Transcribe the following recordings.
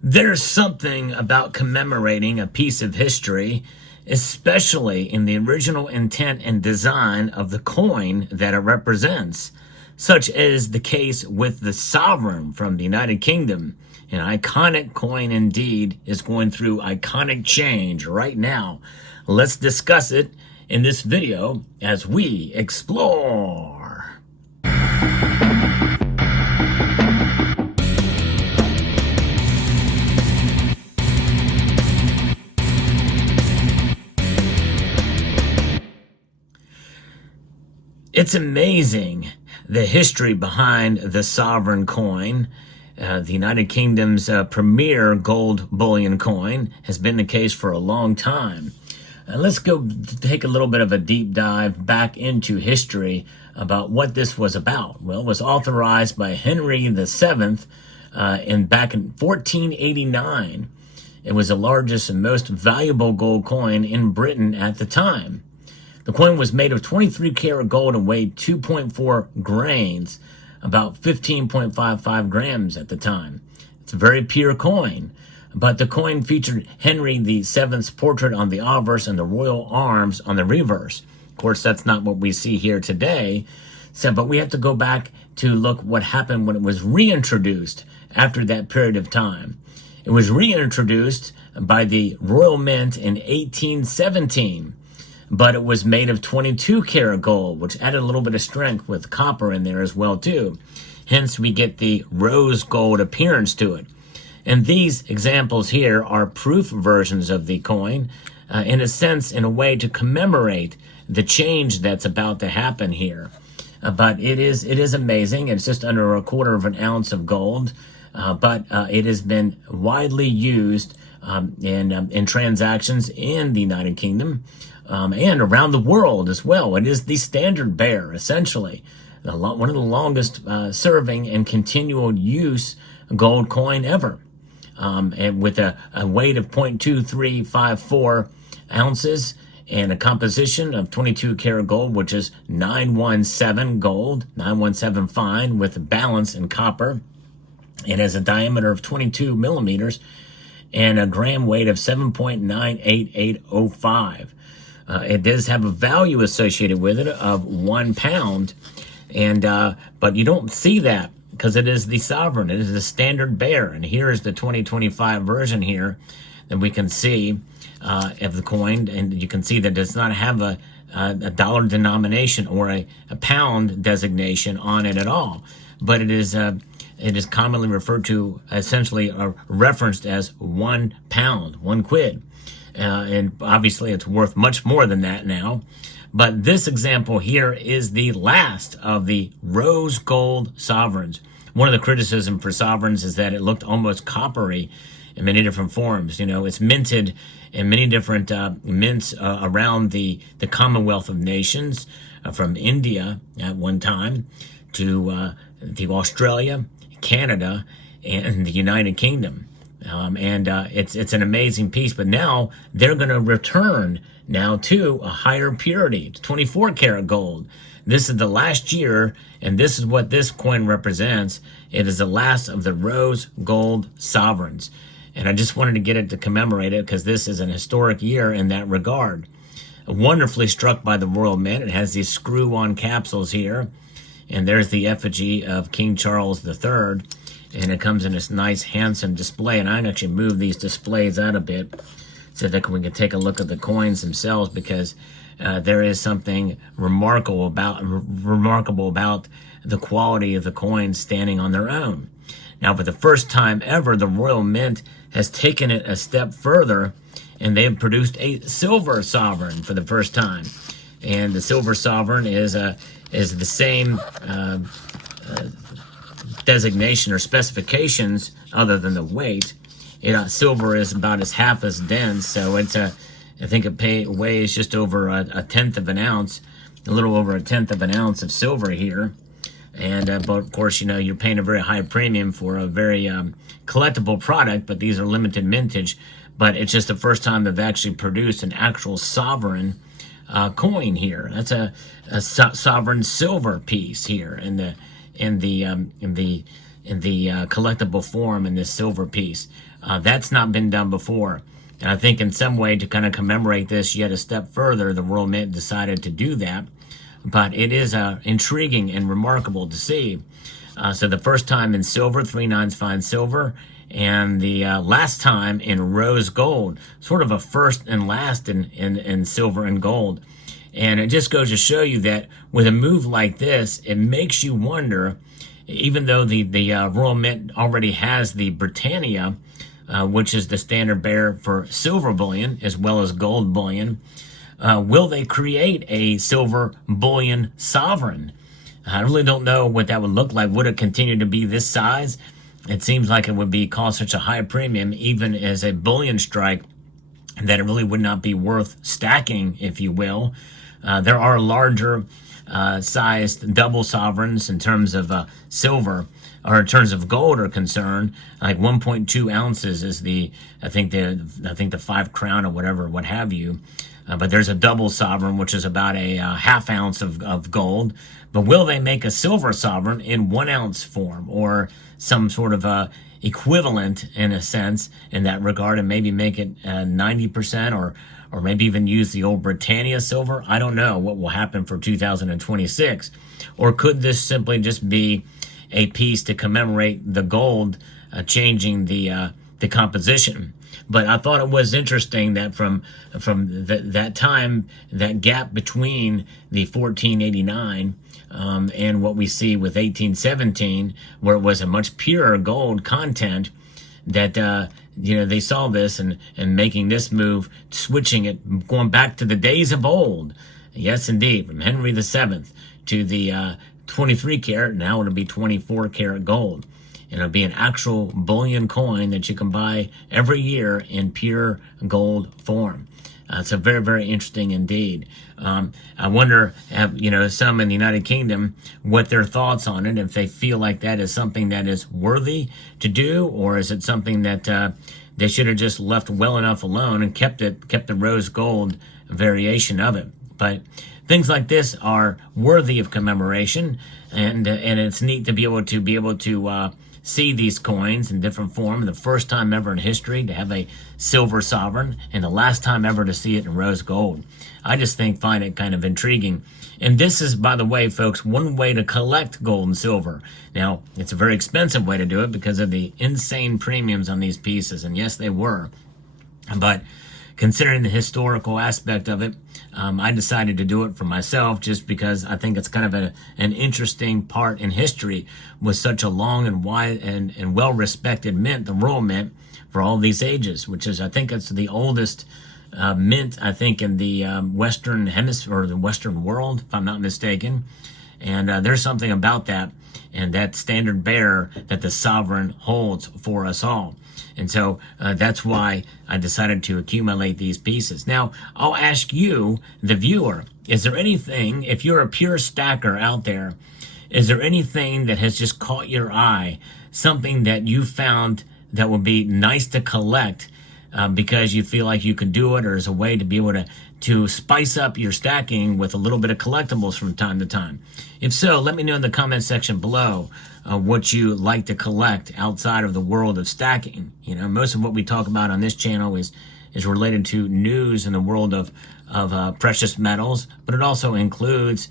There's something about commemorating a piece of history, especially in the original intent and design of the coin that it represents, such as the case with the sovereign from the United Kingdom. An iconic coin indeed is going through iconic change right now. Let's discuss it in this video as we explore. It's amazing the history behind the sovereign coin. The United Kingdom's premier gold bullion coin has been the case for a long time. Let's go take a little bit of a deep dive back into history about what this was about. Well, it was authorized by Henry VII back in 1489. It was the largest and most valuable gold coin in Britain at the time. The coin was made of 23 karat gold and weighed 2.4 grains, about 15.55 grams at the time. It's a very pure coin, but the coin featured Henry VII's portrait on the obverse and the royal arms on the reverse. Of course, that's not what we see here today. But we have to go back to look what happened when it was reintroduced after that period of time. It was reintroduced by the Royal Mint in 1817. But it was made of 22 karat gold, which added a little bit of strength with copper in there as well too. Hence we get the rose gold appearance to it. And these examples here are proof versions of the coin, in a sense, in a way to commemorate the change that's about to happen here. But it is amazing. It's just under a quarter of an ounce of gold, but it has been widely used in transactions in the United Kingdom. And around the world as well. It is the standard bearer, essentially. One of the longest serving and continual use gold coin ever. And with a weight of 0.2354 ounces and a composition of 22 karat gold, which is 917 gold, 917 fine with a balance in copper. It has a diameter of 22 millimeters and a gram weight of 7.98805. It does have a value associated with it of £1, but you don't see that because it is the sovereign. It is the standard bearer, and here is the 2025 version here that we can see of the coin, and you can see that it does not have a dollar denomination or a pound designation on it at all, but it is commonly referred to, essentially referenced as £1, 1 quid. And obviously it's worth much more than that now. But this example here is the last of the rose gold sovereigns. One of the criticisms for sovereigns is that it looked almost coppery in many different forms. You know, it's minted in many different mints around the Commonwealth of Nations, from India at one time to Australia, Canada, and the United Kingdom. It's an amazing piece, but now they're going to return now to a higher purity, 24 karat gold. This is the last year, and this is what this coin represents. It is the last of the rose gold sovereigns. And I just wanted to get it to commemorate it because this is an historic year in that regard. Wonderfully struck by the Royal Mint. It has these screw-on capsules here, and there's the effigy of King Charles III. And it comes in this nice, handsome display. And I can actually move these displays out a bit so that we can take a look at the coins themselves, because there is something remarkable about the quality of the coins standing on their own. Now, for the first time ever, the Royal Mint has taken it a step further, and they have produced a silver sovereign for the first time. And the silver sovereign is the same designation or specifications other than the weight. Silver is about half as dense, so I think it weighs just over a tenth of an ounce, a little over a tenth of an ounce of silver here. And but of course, you know, you're paying a very high premium for a very collectible product, but these are limited mintage. But it's just the first time they've actually produced an actual sovereign coin here. That's a sovereign silver piece here in the in the collectible form in this silver piece. That's not been done before. And I think in some way to kind of commemorate this yet a step further, the World Mint decided to do that. But it is intriguing and remarkable to see. So the first time in silver, 3 nines fine silver, and the last time in rose gold, sort of a first and last in silver and gold. And it just goes to show you that with a move like this, it makes you wonder, even though the Royal Mint already has the Britannia, which is the standard bearer for silver bullion as well as gold bullion, will they create a silver bullion sovereign? I really don't know what that would look like. Would it continue to be this size? It seems like it would be cost such a high premium, even as a bullion strike, that it really would not be worth stacking, if you will. There are larger sized double sovereigns in terms of silver, or in terms of gold are concerned. Like 1.2 ounces is I think the 5 crown or whatever, what have you. But there's a double sovereign, which is about a half ounce of gold. But will they make a silver sovereign in 1 ounce form, or some sort of equivalent in a sense in that regard, and maybe make it 90%, or maybe even use the old Britannia silver? I don't know what will happen for 2026. Or could this simply just be a piece to commemorate the gold changing the composition? But I thought it was interesting that from that time, that gap between the 1489 and what we see with 1817, where it was a much purer gold content, that they saw this and making this move, switching it, going back to the days of old. Yes, indeed, from Henry VII to the 23 karat, now it'll be 24 karat gold. And it'll be an actual bullion coin that you can buy every year in pure gold form. It's a very, very interesting indeed. I wonder, some in the United Kingdom, what their thoughts on it, if they feel like that is something that is worthy to do, or is it something that they should have just left well enough alone and kept the rose gold variation of it. But things like this are worthy of commemoration, and it's neat to be able to see these coins in different form. The first time ever in history to have a silver sovereign, and the last time ever to see it in rose gold. I just find it kind of intriguing. And this is, by the way, folks, one way to collect gold and silver. Now, it's a very expensive way to do it because of the insane premiums on these pieces, and yes, they were. But considering the historical aspect of it, I decided to do it for myself just because I think it's kind of an interesting part in history with such a long and wide and well-respected mint, the Royal Mint, for all these ages, which is, I think it's the oldest mint, I think, in the Western Hemisphere, or the Western world, if I'm not mistaken. And there's something about that and that standard bearer that the sovereign holds for us all. And so that's why I decided to accumulate these pieces. Now, I'll ask you, the viewer, is there anything, if you're a pure stacker out there, is there anything that has just caught your eye, something that you found that would be nice to collect because you feel like you could do it, or as a way to be able to spice up your stacking with a little bit of collectibles from time to time? If so, let me know in the comment section below what you like to collect outside of the world of stacking. Most of what we talk about on this channel is related to news in the world of precious metals, but it also includes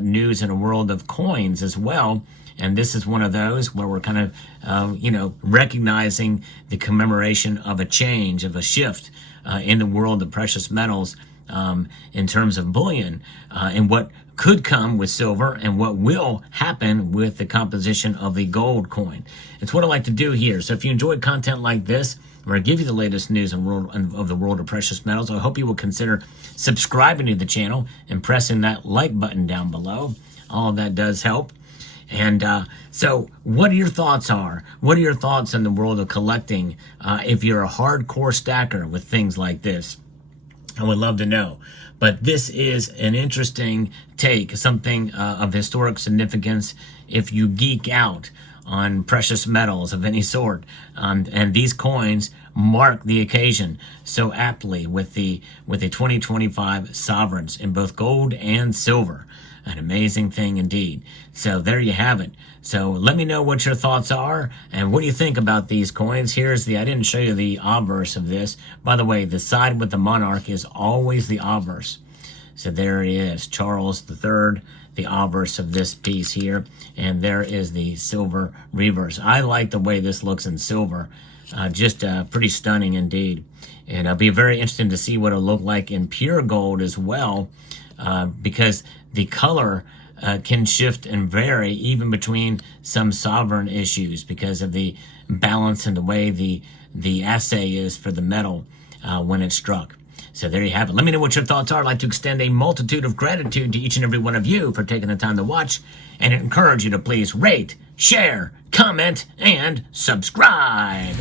news in a world of coins as well. And this is one of those where we're kind of, recognizing the commemoration of a change, of a shift in the world of precious metals in terms of bullion, and what could come with silver and what will happen with the composition of the gold coin. It's what I like to do here. So if you enjoy content like this, where I give you the latest news of the world of precious metals, I hope you will consider subscribing to the channel and pressing that like button down below. All of that does help. And so what your thoughts are? What are your thoughts in the world of collecting if you're a hardcore stacker with things like this? I would love to know. But this is an interesting take, something of historic significance if you geek out on precious metals of any sort. And these coins mark the occasion so aptly with the 2025 sovereigns in both gold and silver. An amazing thing indeed. So there you have it. So let me know what your thoughts are and what do you think about these coins. I didn't show you the obverse of this. By the way, the side with the monarch is always the obverse. So there it is, Charles III, the obverse of this piece here. And there is the silver reverse. I like the way this looks in silver. Just pretty stunning indeed. And it'll be very interesting to see what it'll look like in pure gold as well, because the color can shift and vary even between some sovereign issues because of the balance and the way the assay is for the metal when it's struck. So there you have it. Let me know what your thoughts are. I'd like to extend a multitude of gratitude to each and every one of you for taking the time to watch, and encourage you to please rate, share, comment, and subscribe.